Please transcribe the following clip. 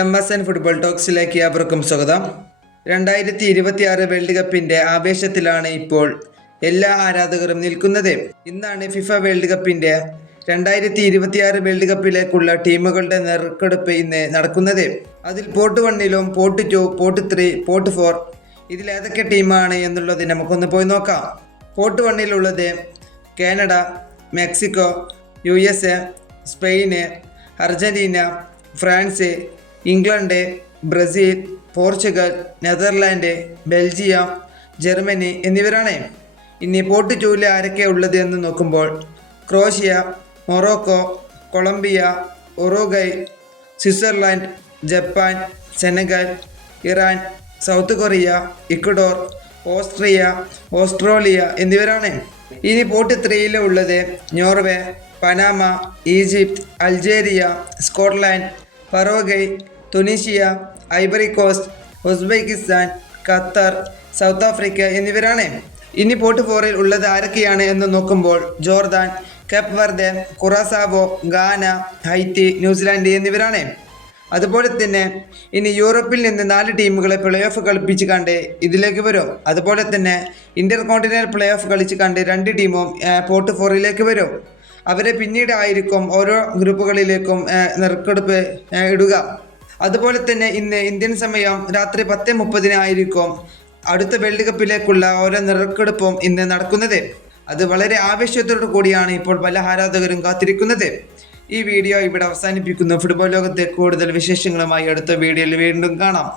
M S N football ടോക്സിലേക്ക് അവർക്കും സ്വാഗതം. രണ്ടായിരത്തി ഇരുപത്തിയാറ് വേൾഡ് കപ്പിന്റെ ആവേശത്തിലാണ് ഇപ്പോൾ എല്ലാ ആരാധകരും നിൽക്കുന്നത്. ഇന്നാണ് ഫിഫ വേൾഡ് കപ്പിന്റെ രണ്ടായിരത്തി ഇരുപത്തിയാറ് വേൾഡ് കപ്പിലേക്കുള്ള ടീമുകളുടെ നെറുക്കെടുപ്പ് ഇന്ന് നടക്കുന്നത്. അതിൽ pot വണ്ണിലും pot two pot three pot four ഇതിലേതൊക്കെ ടീമാണ് എന്നുള്ളത് നമുക്കൊന്ന് പോയി നോക്കാം. Pot വണ്ണിലുള്ളത് Canada Mexico U S A Spain Argentina France England Brazil Portugal Netherland Belgium Germany എന്നിവരാണ്. ഇനി പോർട്ട് ടൂവിൽ ആരൊക്കെ ഉള്ളത് എന്ന് നോക്കുമ്പോൾ Croatia Morocco Colombia Uruguay Switzerland Japan Senegal Iran South Korea Ecuador Austria Australia എന്നിവരാണ്. ഇനി പോർട്ട് ത്രീയിൽ ഉള്ളത് Norway Panama Egypt Algeria Scotland Paraguay Tunisia Ivory Coast Uzbekistan Qatar South Africa എന്നിവരാണ്. ഇനി പോർട്ട് ഫോറിൽ ഉള്ളത് ആരൊക്കെയാണ് എന്ന് നോക്കുമ്പോൾ ജോർദാൻ കെപ് വെർദെ കുറാസാവോ ഗാന ഹൈറ്റി ന്യൂസിലാൻഡ് എന്നിവരാണ്. അതുപോലെ തന്നെ ഇനി യൂറോപ്പിൽ നിന്ന് നാല് ടീമുകളെ പ്ലേ ഓഫ് കളിപ്പിച്ച് കണ്ട് ഇതിലേക്ക് വരും. അതുപോലെ തന്നെ ഇന്റർ കോണ്ടിനെന്റൽ പ്ലേ ഓഫ് കളിച്ച് കണ്ട് രണ്ട് ടീമും പോർട്ട് ഫോറിലേക്ക് വരും. അവരെ പിന്നീട് ആയിരിക്കും ഓരോ ഗ്രൂപ്പുകളിലേക്കും നറുക്കെടുപ്പ് ഇടുക. അതുപോലെ തന്നെ ഇന്ന് ഇന്ത്യൻ സമയം രാത്രി പത്ത് മുപ്പതിനായിരിക്കും അടുത്ത വേൾഡ് കപ്പിലേക്കുള്ള ഓരോ നിറക്കെടുപ്പും ഇന്ന് നടക്കുന്നത്. അത് വളരെ ആവേശത്തോടു കൂടിയാണ് ഇപ്പോൾ പല ആരാധകരും കാത്തിരിക്കുന്നത്. ഈ വീഡിയോ ഇവിടെ അവസാനിപ്പിക്കുന്നു. ഫുട്ബോൾ ലോകത്തെ കൂടുതൽ വിശേഷങ്ങളുമായി അടുത്ത വീഡിയോയിൽ വീണ്ടും കാണാം.